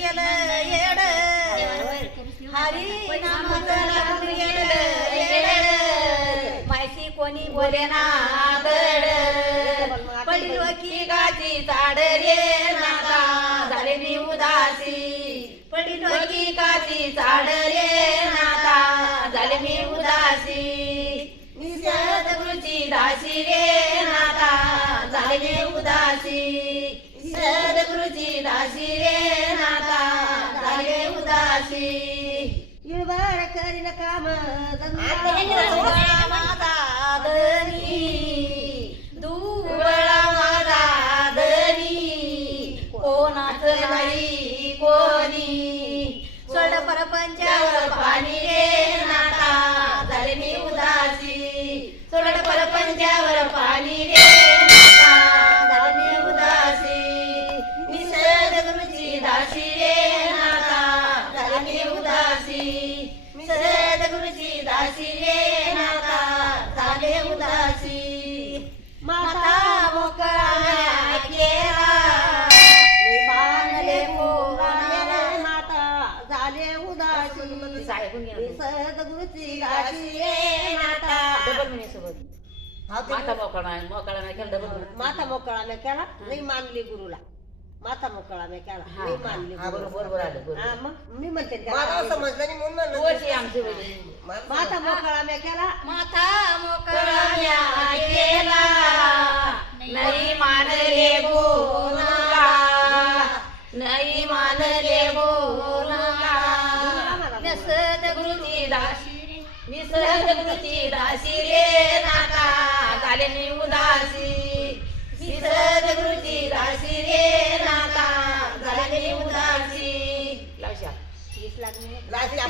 केलं येड हरी नामाचं लागून गेलं येड माहिती कोणी बोले ना दड पडली वकी गाची चाड रे नाता झाले मी उदासी पडलो की गाची चाड रे नाता झाले मी उदासी मी सदगुरुची दासी रे नाता झाले मी उदासी सदगुरुची दासी रे नाता झाले उदासी. इळबाळ करीन काम दुबळा माझा धनी. दुबळा माझा धनी. कोणाच नाही कोणी. सोड परपंचावर झाले उदासी. माता मोकळा केला मी माता झाले उदासी सदगुरुची दासी रे माता माता मोकळा मोकळा नाही केलं डबल माता मोकळा मी केला नाही मानली गुरुला. माता मोकळा मी केला नाही मानली हा. बरोबर हा, मी म्हणते मला. समजलं नाही म्हणून माता मोकळा मी केला. नाही मानले बोलला सदगुरुची दाशी मी सदगुरुची रे नाता. झाले मी उदासी मी सदगुरुची दाशी रे नाता. झाले मी उदासी लावशा